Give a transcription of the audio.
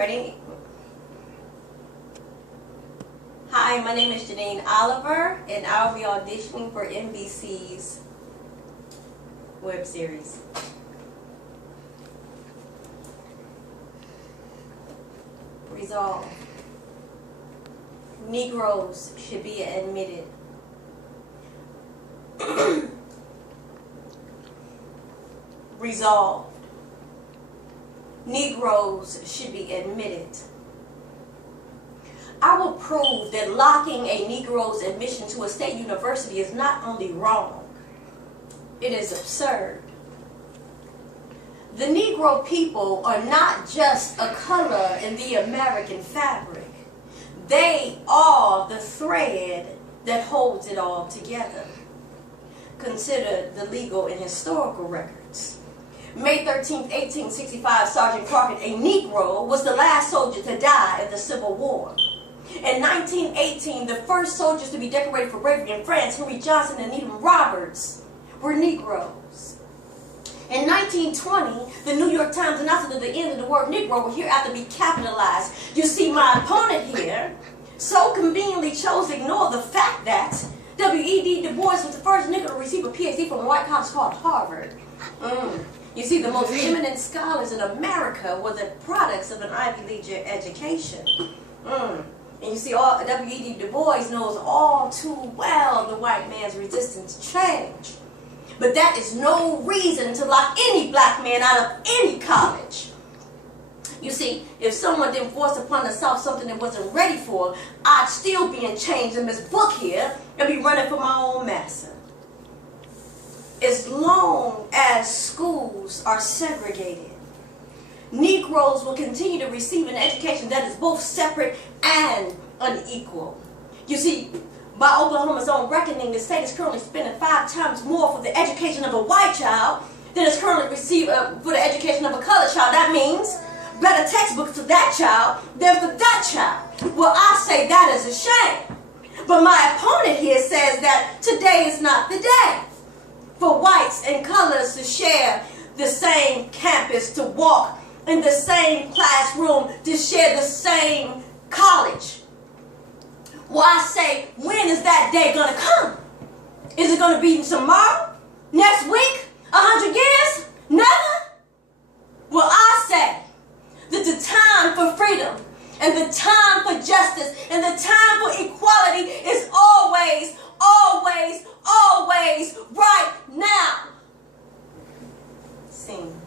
Ready? Hi, my name is Jeannine Oliver, and I'll be auditioning for NBC's web series. Resolve. Negroes should be admitted. Resolved. Negroes should be admitted. I will prove that locking a Negro's admission to a state university is not only wrong, it is absurd. The Negro people are not just a color in the American fabric. They are the thread that holds it all together. Consider the legal and historical records. May 13, 1865, Sergeant Crockett, a Negro, was the last soldier to die in the Civil War. In 1918, the first soldiers to be decorated for bravery in France, Henry Johnson and Needham Roberts, were Negroes. In 1920, the New York Times announced that the end of the word Negro will hereafter be capitalized. You see, my opponent here so conveniently chose to ignore the fact that W.E.B. Du Bois was the first Negro to receive a PhD from a white college called Harvard. You see, the most eminent scholars in America were the products of an Ivy League education. And you see, W.E.B. Du Bois knows all too well the white man's resistance to change. But that is no reason to lock any black man out of any college. You see, if someone didn't force upon the South something it wasn't ready for, I'd still be in chains in this book here and be running for my own master. As long as schools are segregated, Negroes will continue to receive an education that is both separate and unequal. You see, by Oklahoma's own reckoning, the state is currently spending 5 times more for the education of a white child than is currently received for the education of a colored child. That means better textbooks for that child than for that child. Well, I say that is a shame. But my opponent here says that today is not the day for whites and colors to share the same campus, to walk in the same classroom, to share the same college. Well, I say, when is that day going to come? Is it going to be tomorrow? Next week? 100 years? Never? Well, I say that the time for freedom and the time for justice and the time for equality is always, always, always right now. Scene.